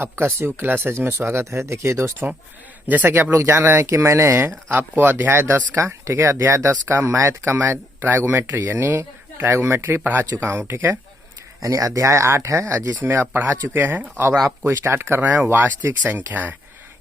आपका शिव क्लासेज में स्वागत है। देखिए दोस्तों, जैसा कि आप लोग जान रहे हैं कि मैंने आपको अध्याय 10 का, ठीक है, अध्याय 10 का मैथ का मैं ट्राइगोमेट्री यानी ट्राइगोमेट्री पढ़ा चुका हूं, ठीक है। यानी अध्याय 8 है जिसमें आप पढ़ा चुके हैं और आपको स्टार्ट कर रहे हैं वास्तविक संख्याएं,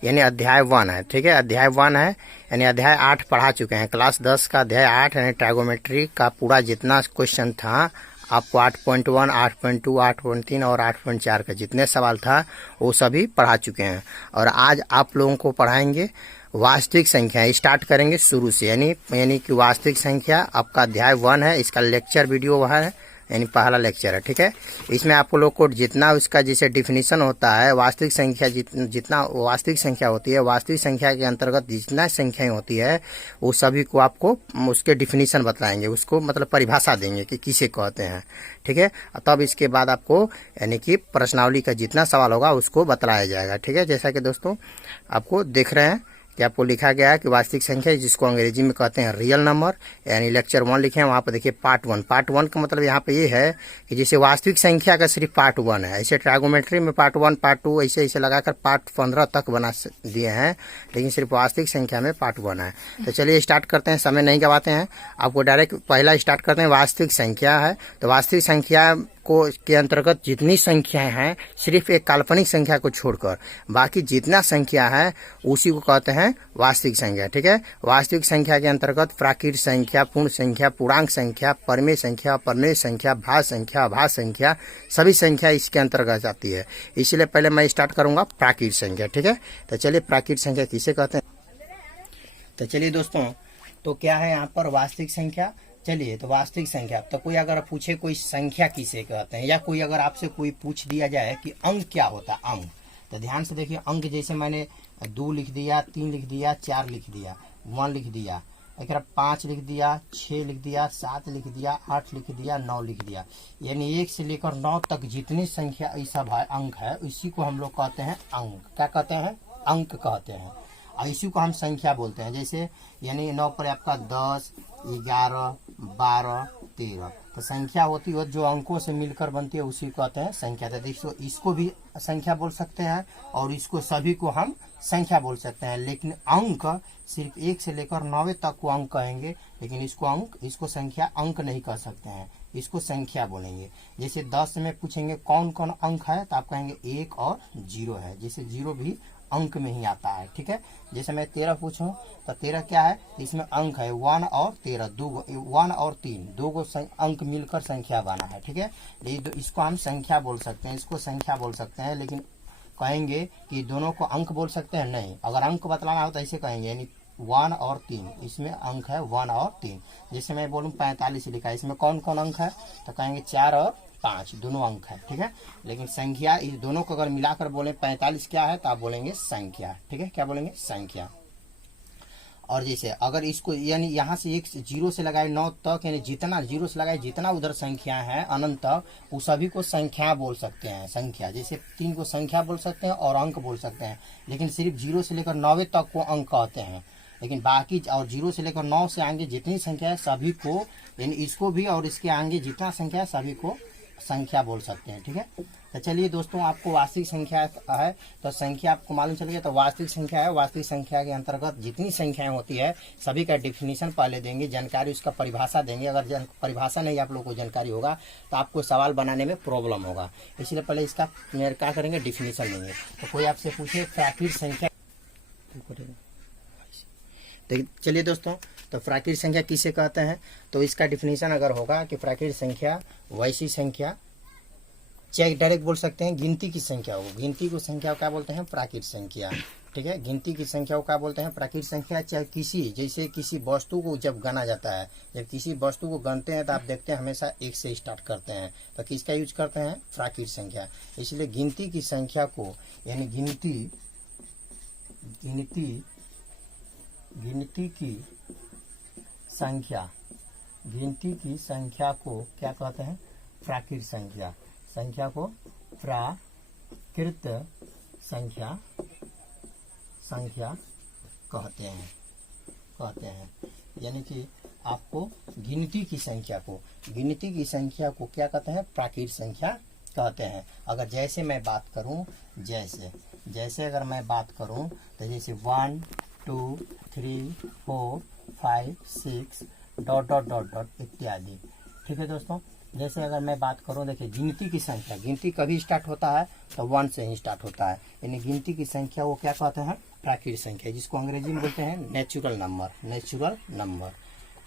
यानी अध्याय 1 है, ठीक है। अध्याय 1 है यानी अध्याय 8 पढ़ा चुके हैं। क्लास 10 का अध्याय 8 यानी ट्राइगोमेट्री का पूरा जितना क्वेश्चन था आपको 8.1, 8.2, 8.3 और 8.4 का जितने सवाल था वो सभी पढ़ा चुके हैं। और आज आप लोगों को पढ़ाएंगे वास्तविक संख्या। स्टार्ट करेंगे शुरू से, यानी कि वास्तविक संख्या आपका अध्याय 1 है। इसका लेक्चर वीडियो वहाँ है, यानी पहला लेक्चर है, ठीक है। इसमें आपको लोग को जितना उसका जैसे डिफिनीशन होता है, वास्तविक संख्या जितना वास्तविक संख्या होती है, वास्तविक संख्या के अंतर्गत जितना संख्याएं होती है वो सभी को आपको उसके डिफिनीशन बताएंगे, उसको मतलब परिभाषा देंगे कि किसे कहते हैं, ठीक है। तब इसके बाद आपको यानी कि प्रश्नावली का जितना सवाल होगा उसको बताया जाएगा, ठीक है। जैसा कि दोस्तों आपको देख रहे हैं कि आपको लिखा गया है कि वास्तविक संख्या जिसको अंग्रेजी में कहते हैं रियल नंबर, यानी लेक्चर 1 लिखे हैं। वहाँ पर देखिए पार्ट 1। पार्ट 1 का मतलब यहाँ पे ये है कि जैसे वास्तविक संख्या का सिर्फ पार्ट 1 है, ऐसे ट्राइगोमेट्री में पार्ट 1, पार्ट 2 ऐसे लगाकर पार्ट 15 तक बना दिए हैं, लेकिन सिर्फ वास्तविक संख्या में पार्ट 1 है। तो चलिए स्टार्ट करते हैं, समय नहीं गवाते हैं। आपको डायरेक्ट पहला स्टार्ट करते हैं। वास्तविक संख्या है तो वास्तविक संख्या के अंतर्गत जितनी संख्याएं हैं, सिर्फ एक काल्पनिक संख्या को छोड़कर बाकी जितना संख्या है उसी को कहते हैं वास्तविक संख्या, ठीक है। वास्तविक संख्या के अंतर्गत प्राकृत संख्या, पूर्ण संख्या, पूर्णांक संख्या, परमेय संख्या, अपरमेय संख्या, भाज्य संख्या, अभाज्य संख्या, सभी संख्या इसके अंतर्गत आती है। इसलिए पहले मैं स्टार्ट करूंगा प्राकृत संख्या, ठीक है। तो चलिए प्राकृत संख्या किसे कहते हैं। तो चलिए दोस्तों, तो क्या है यहाँ पर वास्तविक संख्या। चलिए, तो वास्तविक संख्या, तो कोई अगर पूछे कोई संख्या किसे कहते हैं, या कोई अगर आपसे कोई पूछ दिया जाए कि अंक क्या होता है, अंक, तो ध्यान से देखिए। अंक जैसे मैंने 2 लिख दिया, 3 लिख दिया, 4 लिख दिया, 1 लिख दिया, एक 5 लिख दिया, 6 लिख दिया, 7 लिख दिया, 8 लिख दिया, 9 लिख दिया, यानी 1 से लेकर 9 तक जितनी संख्या ऐसा अंक है उसी को हम लोग कहते हैं अंक। क्या कहते हैं? अंक कहते हैं। और इसी को हम संख्या बोलते हैं। जैसे यानी 9 पर आपका 10, 11, 12, 13, तो संख्या होती है जो अंकों से मिलकर बनती है उसी को कहते हैं संख्या। तो देखो, इसको भी संख्या बोल सकते हैं और इसको सभी को हम संख्या बोल सकते हैं। लेकिन अंक सिर्फ 1 से लेकर 9 तक को अंक कहेंगे, लेकिन इसको संख्या अंक नहीं कह सकते हैं, इसको संख्या बोलेंगे। जैसे 10 में पूछेंगे कौन कौन अंक है, तो आप कहेंगे 1 और 0 है। जैसे 0 भी अंक में ही आता है, ठीक है। जैसे मैं 13 पूछूं तो 13 क्या है, इसमें अंक है 1 और 13, 1 और 3, 2 अंक मिलकर संख्या बना है, ठीक है। इसको हम संख्या बोल सकते हैं, इसको संख्या बोल सकते हैं। लेकिन कहेंगे कि दोनों को अंक बोल सकते हैं, नहीं। अगर अंक बतलाना हो तो ऐसे कहेंगे, यानी 1 और 3, इसमें अंक है 1 और 3। जैसे मैं बोलूँ 45 लिखा है, इसमें कौन कौन अंक है, तो कहेंगे 4 और 5 दोनों अंक है, ठीक है। लेकिन संख्या इस दोनों को अगर मिलाकर बोले 45 क्या है, तो आप बोलेंगे संख्या, ठीक है। क्या बोलेंगे? संख्या। और जैसे अगर इसको यानी यहाँ से 1 0 से लगाए 9 तक, यानी जितना 0 से लगाए जितना उधर संख्या है अनंत तक, वो सभी को संख्या बोल सकते हैं, संख्या। जैसे 3 को संख्या बोल सकते हैं और अंक बोल सकते हैं, लेकिन सिर्फ 0 से लेकर 9 तक को अंक कहते हैं। लेकिन बाकी और 0 से लेकर 9 से आगे जितनी संख्या है सभी को, यानी इसको भी और इसके आगे जितना संख्या है सभी को संख्या बोल सकते हैं, ठीक है। तो चलिए दोस्तों, आपको वास्तविक संख्या है तो संख्या आपको मालूम चल गया। तो वास्तविक संख्या है, वास्तविक संख्या के अंतर्गत जितनी संख्याएं होती है सभी का डिफिनीशन पहले देंगे, जानकारी उसका परिभाषा देंगे। अगर परिभाषा नहीं आप लोग को जानकारी होगा तो आपको सवाल बनाने में प्रॉब्लम होगा, इसलिए पहले इसका क्या करेंगे, डिफिनीशन देंगे। तो कोई आपसे पूछे प्राकृत संख्या, चलिए दोस्तों, तो प्राकृत संख्या किसे कहते हैं, तो इसका डिफिनीशन अगर होगा कि प्राकृत संख्या वैसी संख्या, चाहे डायरेक्ट बोल सकते हैं गिनती की संख्या हो, गिनती को संख्या क्या बोलते हैं, प्राकृत संख्या, ठीक है। गिनती की संख्या को क्या बोलते हैं, प्राकृत संख्या। चाहे जैसे किसी वस्तु को जब गना जाता है, जब किसी वस्तु को गनते हैं तो आप देखते हैं हमेशा 1 से स्टार्ट करते हैं, तो किसका यूज करते हैं, प्राकृत संख्या। इसलिए गिनती की संख्या को, यानी गिनती की संख्या को क्या कहते हैं, प्राकृत संख्या। संख्या को प्राकृत संख्या कहते हैं। यानी कि आपको गिनती की संख्या को क्या कहते हैं, प्राकृत संख्या कहते हैं। अगर जैसे मैं बात करूं, जैसे अगर मैं बात करूं तो जैसे 1 2 3 4 5 6 डॉट डॉट डॉट डॉट इत्यादि। ठीक है दोस्तों, जैसे अगर मैं बात करूं, देखिए गिनती की संख्या, गिनती कभी स्टार्ट होता है तो 1 से ही स्टार्ट होता है, यानी गिनती की संख्या वो क्या कहते हैं, प्राकृतिक संख्या, जिसको अंग्रेजी में बोलते हैं नेचुरल नंबर।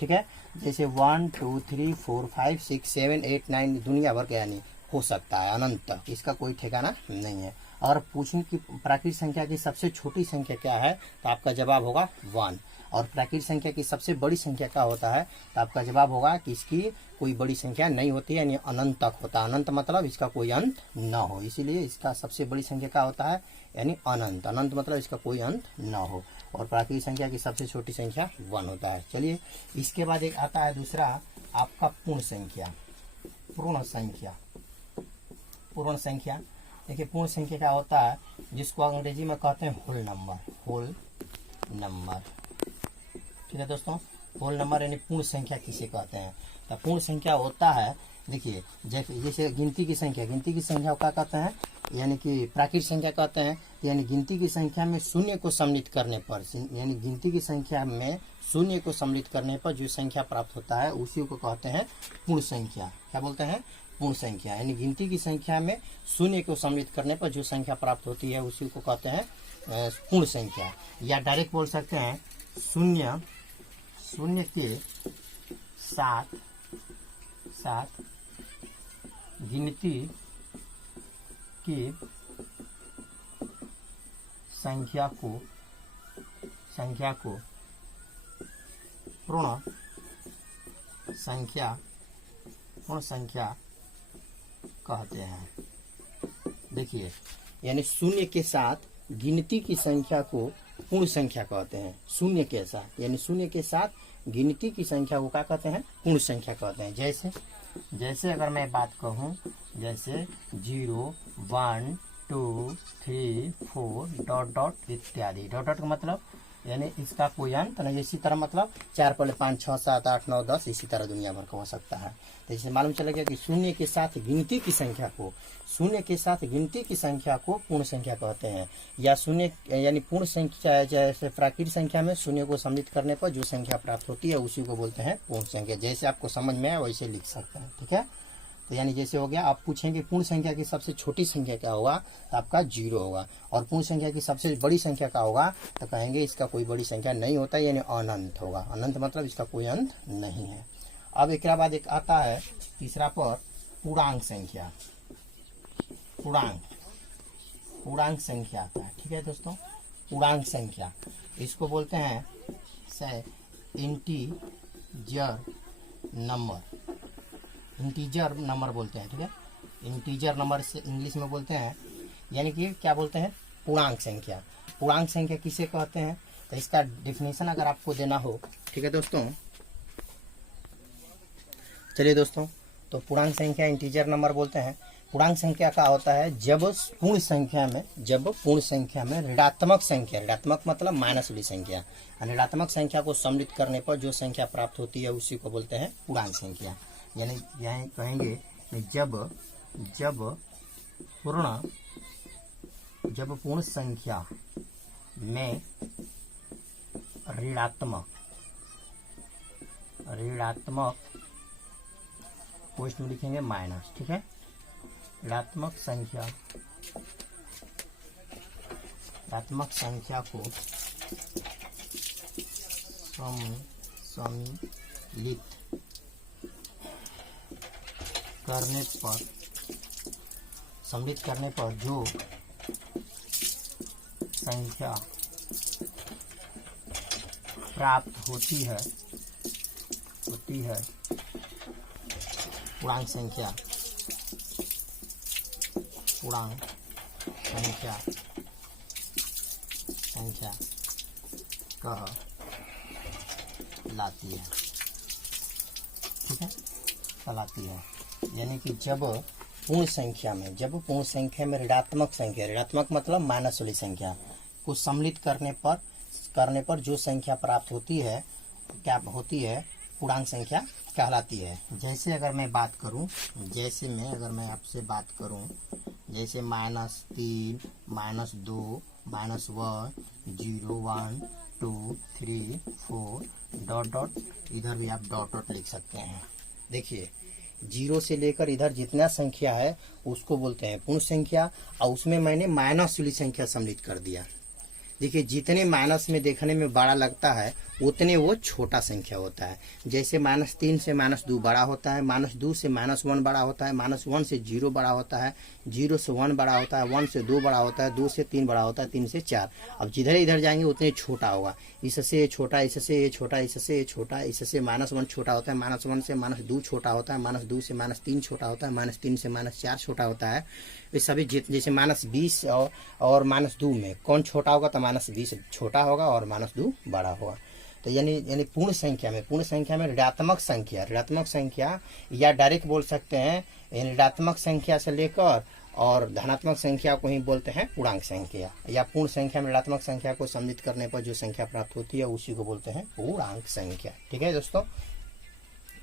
ठीक है, जैसे 1 2 3 4 5 6 7 8 9 दुनिया भर के यानी हो सकता है अनंत तक, इसका कोई ठिकाना नहीं है। अगर पूछें कि प्राकृतिक संख्या की सबसे छोटी संख्या क्या है तो आपका जवाब होगा 1, और प्राकृतिक संख्या की सबसे बड़ी संख्या क्या होता है तो आपका जवाब होगा कि इसकी कोई बड़ी संख्या नहीं होती है, यानी अनंत तक होता है। अनंत मतलब इसका कोई अंत न हो, इसीलिए इसका सबसे बड़ी संख्या क्या होता है, यानी अनंत। अनंत मतलब इसका कोई अंत न हो, और प्राकृतिक संख्या की सबसे छोटी संख्या 1 होता है। चलिए, इसके बाद एक आता है दूसरा आपका पूर्ण संख्या। देखिए पूर्ण संख्या क्या होता है, जिसको अंग्रेजी में कहते हैं होल नंबर। ठीक है दोस्तों, होल नंबर यानी पूर्ण संख्या किसे कहते हैं। तो पूर्ण संख्या होता है, देखिए जैसे गिनती की संख्या क्या कहते हैं, यानी कि प्राकृतिक संख्या कहते हैं, यानी गिनती की संख्या में शून्य को सम्मिलित करने पर, यानी गिनती की संख्या में शून्य को सम्मिलित करने पर जो संख्या प्राप्त होता है उसी को कहते हैं पूर्ण संख्या। क्या बोलते हैं, पूर्ण संख्या, यानी गिनती की संख्या में शून्य को सम्मिलित करने पर जो संख्या प्राप्त होती है उसी को कहते हैं पूर्ण संख्या। या डायरेक्ट बोल सकते हैं शून्य के साथ गिनती की संख्या को पूर्ण संख्या कहते हैं। देखिए, यानी शून्य के साथ गिनती की संख्या को पूर्ण संख्या कहते हैं। शून्य के साथ, यानी शून्य के साथ गिनती की संख्या को क्या कहते हैं, पूर्ण संख्या कहते हैं। जैसे अगर मैं बात कहूँ, जैसे 0 1 2 3 4 डॉट डॉट इत्यादि। डॉट डॉट का मतलब यानी इसका कोई अंत नहीं, इसी तरह मतलब 4 पहले 5 6 7 8 9 10 इसी तरह दुनिया भर का हो सकता है। तो इससे मालूम चला गया कि शून्य के साथ गिनती की संख्या को पूर्ण संख्या कहते हैं। या शून्य यानी पूर्ण संख्या, जैसे प्राकृतिक संख्या में शून्य को सम्मिलित करने पर जो संख्या प्राप्त होती है उसी को बोलते हैं पूर्ण संख्या। जैसे आपको समझ में आए वैसे लिख सकते हैं। ठीक है, तो यानी जैसे हो गया, आप पूछेंगे पूर्ण संख्या की सबसे छोटी संख्या क्या होगा तो आपका 0 होगा, और पूर्ण संख्या की सबसे बड़ी संख्या क्या होगा तो कहेंगे इसका कोई बड़ी संख्या नहीं होता, यानी अनंत होगा। अनंत मतलब इसका कोई अंत नहीं है। अब एक बाद एक आता है तीसरा पर पूर्णांक संख्या आता है। ठीक है दोस्तों, पूर्णांक संख्या इसको बोलते हैं इंटीजर नंबर बोलते हैं। ठीक है, इंटीजर नंबर से इंग्लिश में बोलते हैं, यानी कि क्या बोलते हैं, पूर्णांक संख्या किसे कहते हैं तो इसका डेफिनेशन अगर आपको देना हो। ठीक है दोस्तों, चलिए दोस्तों, तो पूर्णांक संख्या इंटीजर नंबर बोलते हैं। पूर्णांक संख्या का होता है जब पूर्ण संख्या में ऋणात्मक मतलब माइनस वाली संख्या, ऋणात्मक संख्या को सम्मिलित करने पर जो संख्या प्राप्त होती है उसी को बोलते हैं पूर्णांक संख्या। यानी यहाँ कहेंगे जब पूर्ण संख्या में ऋणात्मक पोस्ट में लिखेंगे माइनस। ठीक है, ऋणात्मक संख्या को सम्मिलित करने पर जो संख्या प्राप्त होती है पूर्णांक संख्या कहलाती है। ठीक है, कहलाती है, यानी कि जब पूर्ण संख्या में ऋणात्मक मतलब माइनस वाली संख्या को सम्मिलित करने पर जो संख्या प्राप्त होती है क्या होती है, पूर्णांक संख्या कहलाती है। जैसे अगर मैं बात करूं, अगर मैं आपसे बात करूं, जैसे -3, -2, -1, 0, 1, 2, 3, 4 डॉट डॉट, इधर भी आप डॉट डॉट लिख सकते हैं। देखिए 0 से लेकर इधर जितना संख्या है उसको बोलते हैं पूर्ण संख्या, और उसमें मैंने माइनस वाली संख्या सम्मिलित कर दिया। देखिए जितने माइनस में देखने में बड़ा लगता है उतने वो छोटा संख्या होता है। जैसे -3 से -2 बड़ा होता है, -2 से -1 बड़ा होता है, -1 से 0 बड़ा होता है, 0 से 1 बड़ा होता है, 1 से 2 बड़ा होता है, 2 से 3 बड़ा होता है, 3 से 4। अब जिधर इधर जाएंगे उतने छोटा होगा। इससे ये छोटा, इससे ये छोटा, इससे ये छोटा, इससे -1 छोटा होता है, -1 से -2 छोटा होता है, -2 से -3 छोटा होता है, -3 से -4 छोटा होता है। ये सभी जैसे -20 और -2 में कौन छोटा होगा, तो -20 छोटा होगा और -2 बड़ा होगा। तो यानी पूर्ण संख्या में ऋणात्मक संख्या या डायरेक्ट बोल सकते हैं, ऋणात्मक संख्या से लेकर और धनात्मक संख्या को ही बोलते हैं पूर्णांक संख्या, या पूर्ण संख्या में ऋणात्मक संख्या को सम्मिलित करने पर जो संख्या प्राप्त होती है उसी को बोलते हैं पूर्णांक संख्या। ठीक है दोस्तों,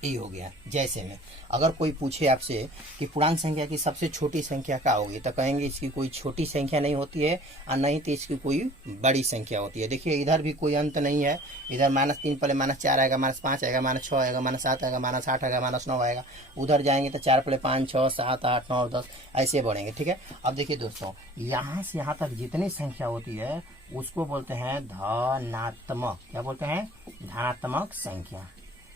ये हो गया। जैसे में अगर कोई पूछे आपसे कि पूर्णांक संख्या की सबसे छोटी संख्या क्या होगी, तो कहेंगे इसकी कोई छोटी संख्या नहीं होती है, और नहीं तो इसकी कोई बड़ी संख्या होती है। देखिए इधर भी कोई अंत नहीं है, इधर -3 पहले -4 आएगा, -5 आएगा, -6 आएगा, -7 आएगा, -8 आएगा, -9 आएगा। उधर जाएंगे तो 4 पहले 5, 6, 7, 8, 9, 10 ऐसे बढ़ेंगे। ठीक है, अब देखिए दोस्तों, यहाँ से यहाँ तक जितनी संख्या होती है उसको बोलते हैं धनात्मक। क्या बोलते हैं? धनात्मक संख्या।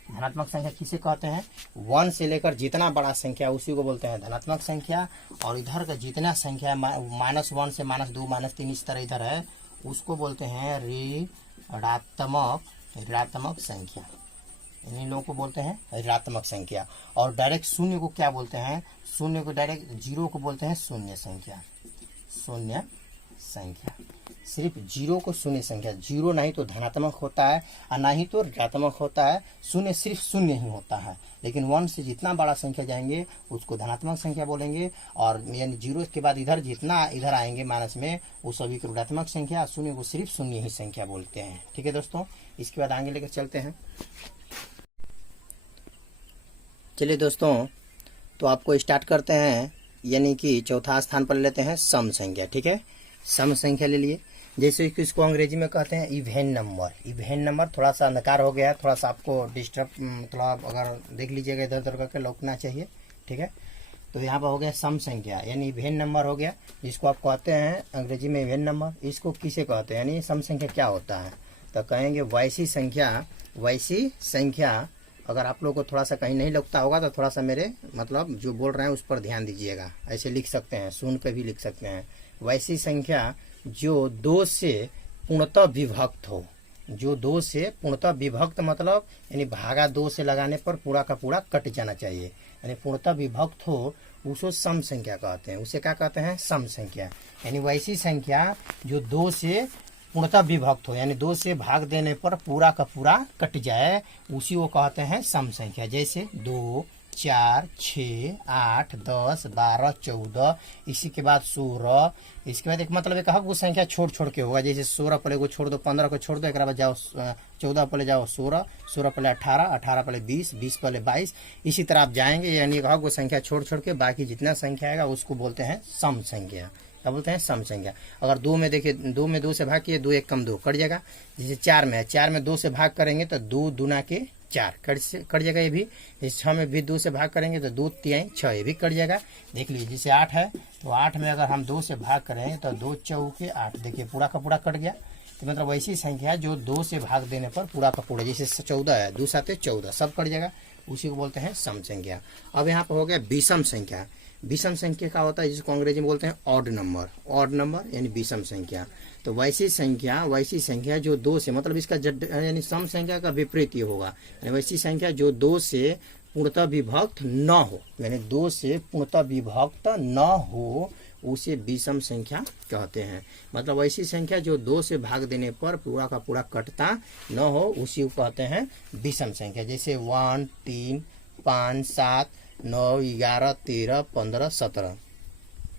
धनात्मक संख्या किसे कहते हैं? 1 से लेकर जितना बड़ा संख्या उसी को बोलते हैं धनात्मक संख्या, और इधर का जितना संख्या है -1 से -2, -3 इस तरह इधर है उसको बोलते हैं ऋणात्मक संख्या। इन लोगों को बोलते हैं ऋणात्मक संख्या। और डायरेक्ट शून्य को क्या बोलते हैं? शून्य को डायरेक्ट 0 को बोलते हैं शून्य संख्या। सिर्फ 0 को शून्य संख्या, 0 नहीं तो धनात्मक होता है और नहीं तो ऋणात्मक होता है। शून्य सिर्फ शून्य ही होता है, लेकिन 1 से जितना बड़ा संख्या जाएंगे उसको धनात्मक संख्या बोलेंगे, और यानी 0 के बाद इधर जितना इधर आएंगे मानस में वो सभी को ऋणात्मक संख्या, शून्य को सिर्फ शून्य ही संख्या बोलते हैं। ठीक है दोस्तों, इसके बाद आगे लेकर चलते हैं। चलिए दोस्तों, तो आपको स्टार्ट करते हैं, यानी कि चौथा स्थान पर लेते हैं सम संख्या। ठीक है, सम संख्या ले लिए। जैसे कि इसको अंग्रेजी में कहते हैं इवेन नंबर। थोड़ा सा नकार हो गया, थोड़ा सा आपको डिस्टर्ब, मतलब अगर देख लीजिएगा इधर उधर करके लौटना चाहिए। ठीक है, तो यहाँ पर हो गया सम संख्या, यानी इवेन नंबर हो गया, जिसको आप कहते हैं अंग्रेजी में इवेन नंबर। इसको किसे कहते हैं, यानी सम संख्या क्या होता है, तो कहेंगे वैसी संख्या। अगर आप लोग को थोड़ा सा कहीं नहीं लगता होगा तो थोड़ा सा मेरे मतलब जो बोल रहे हैं उस पर ध्यान दीजिएगा। ऐसे लिख सकते हैं, सुन कर भी लिख सकते हैं। वैसी संख्या जो 2 से पूर्णतः विभक्त हो। जो 2 से पूर्णतः विभक्त मतलब यानी भागा 2 से लगाने पर पूरा का पूरा कट जाना चाहिए, यानी पूर्णतः विभक्त हो, उसको सम संख्या कहते हैं। उसे क्या कहते हैं? सम संख्या। यानी वैसी संख्या जो 2 से पूर्णतः विभक्त हो, यानी 2 से भाग देने पर पूरा का पूरा कट जाए, उसी को कहते हैं सम संख्या। जैसे 2, 4, 6, 8, 10, 12, 14, इसी के बाद 16, इसके बाद एक मतलब एक वो संख्या छोड़ के होगा। जैसे 16 पहले को छोड़ दो, 15 को छोड़ दो, एक बाद जाओ 14 पहले जाओ 16, 16 पहले 18, 18 पहले 20, 20 पहले 22, इसी तरह आप जाएंगे। यानी वो संख्या छोड़ के बाकी जितना संख्या आएगा उसको बोलते हैं सम संख्या। क्या बोलते हैं? सम संख्या। अगर 2 में देखिए, 2 में 2 से भाग किए, 2 1 कम 2 कट जाएगा। जैसे 4 में है, 4 में 2 से भाग करेंगे तो 2 दूना के 4 कट जाएगा ये भी। जैसे 6 में भी 2 से भाग करेंगे तो 2 3 6 ये भी कट जाएगा। देख लीजिए, जैसे 8 है तो 8 में अगर हम 2 से भाग करें तो 2 चौके 8, देखिए पूरा का पूरा कट गया। तो मतलब वैसी संख्या जो 2 से भाग देने पर पूरा का पूरा, जैसे 14 है, 2 7 14 सब कट जाएगा, उसी को बोलते हैं सम संख्या। अब यहाँ पर हो गया विषम संख्या। विषम संख्या क्या होता है? जिसको अंग्रेजी में बोलते हैं ऑड नंबर यानी विषम संख्या। तो वैसी संख्या जो 2 से, मतलब इसका यानी सम संख्या का विपरीत ये होगा, यानी वैसी संख्या जो 2 से पूर्णतः विभक्त न हो, यानी 2 से पूर्णतः विभक्त न हो, उसे विषम संख्या कहते हैं। मतलब वैसी संख्या जो 2 से भाग देने पर पूरा का पूरा कटता न हो, उसी को कहते हैं विषम संख्या। जैसे 1, 3, 5, 7, 9, 11, 13, 15, 17।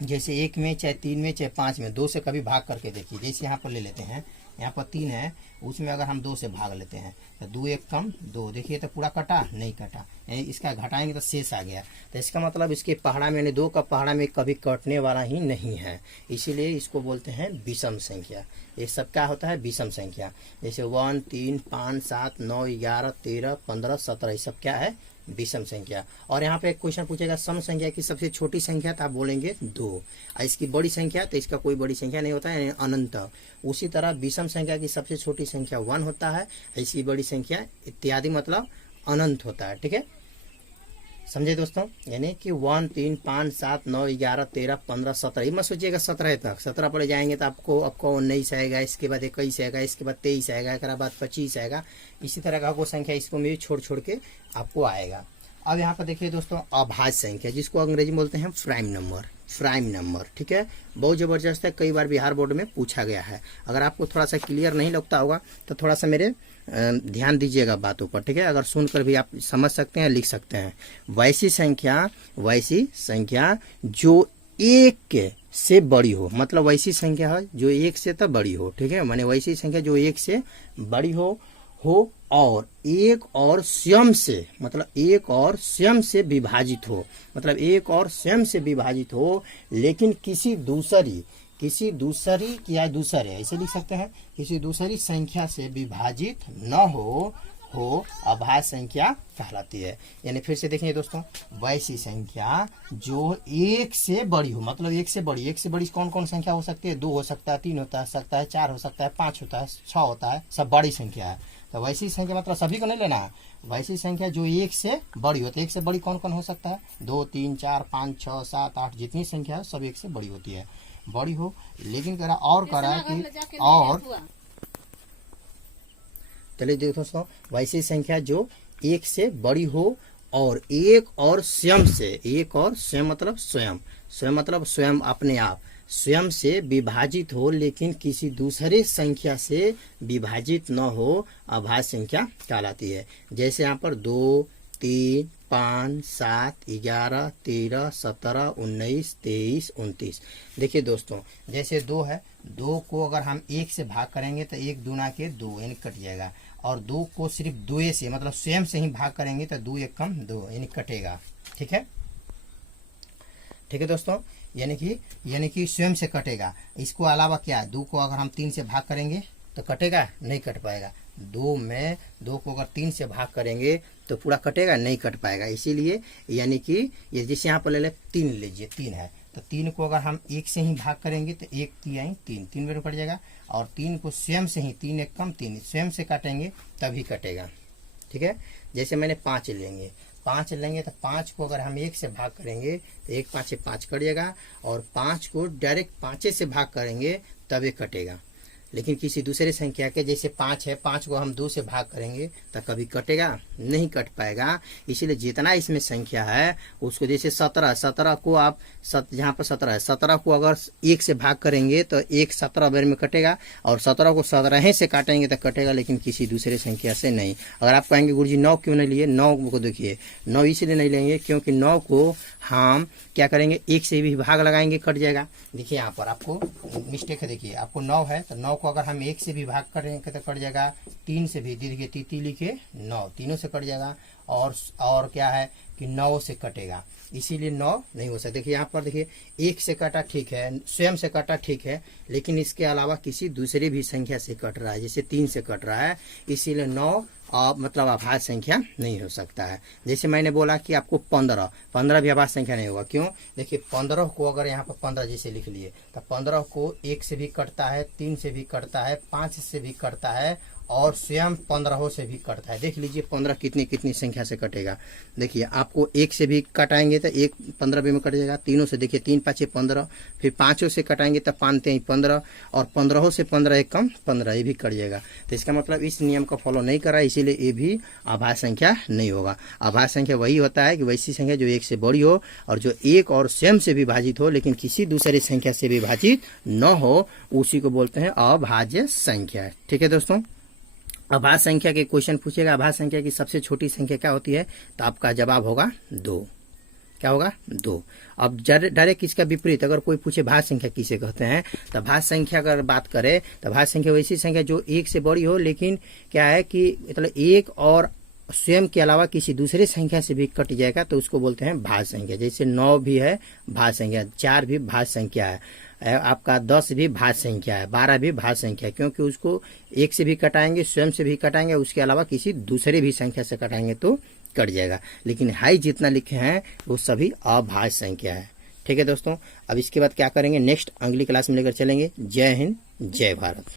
जैसे 1 में चाहे 3 में चाहे 5 में 2 से कभी भाग करके देखिए। जैसे यहाँ पर ले लेते हैं, यहाँ पर 3 है, उसमें अगर हम 2 से भाग लेते हैं तो 2 एक कम 2, देखिए तो पूरा कटा नहीं कटा, इसका घटाएंगे तो शेष आ गया। तो इसका मतलब इसके पहाड़ा में यानी 2 का पहाड़ा में कभी कटने वाला ही नहीं है, इसीलिए इसको बोलते हैं विषम संख्या। ये सब क्या होता है? विषम संख्या। जैसे 1 3 5 7 9 11 13 15 17 ये सब क्या है? विषम संख्या। और यहाँ पे एक क्वेश्चन पूछेगा सम संख्या की सबसे छोटी संख्या, तो आप बोलेंगे 2। और इसकी बड़ी संख्या, तो इसका कोई बड़ी संख्या नहीं होता है, अनंत। उसी तरह विषम संख्या की सबसे छोटी संख्या 1 होता है, इसकी बड़ी संख्या इत्यादि मतलब अनंत होता है। ठीक है, समझे दोस्तों? यानी कि 1 3 5 7 9 11 13 15 17, मत सोचिएगा 17 तक। 17 पर जाएंगे तो आपको 19 आएगा, इसके बाद 21 आएगा, इसके बाद 23 आएगा, इसके बाद 25 आएगा। इसी तरह का आपको संख्या इसको में भी छोड़ के आपको आएगा। अब यहाँ पर देखिए दोस्तों, अभाज्य संख्या, जिसको अंग्रेजी में बोलते हैं प्राइम नंबर। प्राइम नंबर, ठीक है, बहुत जबरदस्त है, कई बार बिहार बोर्ड में पूछा गया है। अगर आपको थोड़ा सा क्लियर नहीं लगता होगा तो थोड़ा सा मेरे ध्यान दीजिएगा बातों पर, ठीक है। अगर सुनकर भी आप समझ सकते हैं, लिख सकते हैं। वैसी संख्या जो 1 से बड़ी हो, मतलब वैसी संख्या है जो 1 से तो बड़ी हो, ठीक है, माने वैसी संख्या जो 1 से बड़ी हो और एक और स्वयं से, मतलब एक और स्वयं से विभाजित हो, मतलब एक और स्वयं से विभाजित हो, लेकिन किसी दूसरी या दूसरे, ऐसे लिख सकते हैं, किसी दूसरी संख्या से विभाजित न हो अभाज्य संख्या कहलाती है। यानी फिर से देखेंगे दोस्तों, वैसी संख्या जो 1 से बड़ी हो, मतलब 1 से बड़ी कौन कौन संख्या हो सकती है? 2 हो सकता है, 3 हो सकता है, 4 हो सकता है, 5 होता है, 6 होता है, सब बड़ी संख्या है। तो वैसी संख्या मतलब सभी को नहीं लेना है, वैसी संख्या जो 1 से बड़ी होती है। 1 से बड़ी कौन कौन हो सकता है? 2 3 4 5 6 7 8, जितनी संख्या है सब 1 से बड़ी होती है, बड़ी हो। लेकिन करा कि और चलिए देखो दोस्तों, वैसी संख्या जो 1 से बड़ी हो और एक और स्वयं मतलब स्वयं अपने आप स्वयं से विभाजित हो, लेकिन किसी दूसरे संख्या से विभाजित न हो, अभाज्य संख्या कहलाती है। जैसे यहाँ पर 2 3 5 7 11 13 17 19 23 29। देखिए दोस्तों, जैसे 2 है, 2 को अगर हम 1 से भाग करेंगे तो 1 दूना के 2 यानी कट जाएगा, और 2 को सिर्फ 2 से मतलब स्वयं से ही भाग करेंगे तो 2 1 कम 2 यानी कटेगा। ठीक है दोस्तों, यानी कि स्वयं से कटेगा। इसको अलावा क्या है, 2 को अगर हम 3 से भाग करेंगे तो कटेगा? नहीं कट पाएगा। 2 को अगर 3 से भाग करेंगे तो पूरा कटेगा? नहीं कट पाएगा। इसीलिए यानी कि ये जैसे यहाँ पर ले 3 लीजिए, 3 है तो 3 को अगर हम 1 से ही भाग करेंगे तो 1 3 3 बार कट जाएगा, और 3 को स्वयं से ही 3 1 कम 3 स्वयं से काटेंगे तभी कटेगा। ठीक है, जैसे मैंने 5 लेंगे तो 5 को अगर हम 1 से भाग करेंगे तो 1 5 5 कट जाएगा, और 5 को डायरेक्ट 5 से भाग करेंगे तभी कटेगा। लेकिन किसी दूसरे संख्या के, जैसे 5 है, 5 को हम 2 से भाग करेंगे तो कभी कटेगा? नहीं कट पाएगा। इसीलिए जितना इसमें संख्या है उसको, जैसे 17 को आप जहाँ पर 17 है, 17 को अगर 1 से भाग करेंगे तो 1 17 बार में कटेगा, और 17 को 17 से काटेंगे तो कटेगा, लेकिन किसी दूसरे संख्या से नहीं। अगर आप कहेंगे गुरुजी 9 क्यों नहीं लिए? 9 को देखिए, 9 इसलिए नहीं लेंगे क्योंकि 9 को हम क्या करेंगे, 1 से भी भाग लगाएंगे, कट जाएगा। देखिए यहाँ पर आपको मिस्टेक है, देखिए आपको 9 है तो 9 को अगर हम 1 से भी भाग करेंगे तो कट जाएगा, 3 से भी, देखिए 3 लिखे 9, तीनों से कट जाएगा, और क्या है कि 9 से कटेगा, इसीलिए 9 नहीं हो सकता। देखिए यहाँ पर देखिए 1 से कटा ठीक है, स्वयं से कटा ठीक है, लेकिन इसके अलावा किसी दूसरी भी संख्या से कट रहा है, जैसे 3 से कट रहा है, इसीलिए 9 मतलब अभाज्य संख्या नहीं हो सकता है। जैसे मैंने बोला कि आपको 15 भी अभाज्य संख्या नहीं होगा। क्यों? देखिए 15 को अगर यहाँ पर 15 जैसे लिख लिए तो 15 को 1 से भी कटता है, 3 से भी कटता है, 5 से भी कटता है, और स्वयं 15 से भी कटता है। देख लीजिए 15 कितनी संख्या से कटेगा। देखिए आपको 1 से भी कटाएंगे तो 1 15 भी में कट जाएगा, 3 से देखिए 3 5 15, फिर 5 से कटाएंगे तो 5 3 15, और 15 से 15 1 कम 15, ये भी कट जाएगा। तो इसका मतलब इस नियम का फॉलो नहीं करा, इसीलिए ये भी अभाज्य संख्या नहीं होगा। अभाज्य संख्या वही होता है कि वैसी संख्या जो 1 से बड़ी हो और जो 1 और स्वयं से विभाजित हो, लेकिन किसी दूसरी संख्या से विभाजित न हो, उसी को बोलते हैं अभाज्य संख्या। ठीक है दोस्तों, अभाज्य संख्या के क्वेश्चन पूछेगा, अभाज्य संख्या की सबसे छोटी संख्या क्या होती है, तो आपका जवाब होगा 2। क्या होगा 2। अब डायरेक्ट इसका विपरीत अगर कोई पूछे भाज्य संख्या किसे कहते हैं, तो भाज्य संख्या अगर बात करें तो भाज्य संख्या वैसी संख्या जो 1 से बड़ी हो, लेकिन क्या है कि मतलब 1 और स्वयं के अलावा किसी दूसरे संख्या से भी कट जाएगा तो उसको बोलते हैं भाज्य संख्या। जैसे 9 भी है भाज्य संख्या, 4 भी भाज्य संख्या है, आपका 10 भी भाज्य संख्या है, 12 भी भाज्य संख्या है, क्योंकि उसको 1 से भी कटाएंगे, स्वयं से भी कटाएंगे, उसके अलावा किसी दूसरे भी संख्या से कटाएंगे तो कट जाएगा। लेकिन हाई जितना लिखे हैं वो सभी अभाज्य संख्या है। ठीक है दोस्तों, अब इसके बाद क्या करेंगे, नेक्स्ट अगली क्लास में लेकर चलेंगे। जय हिंद, जय भारत।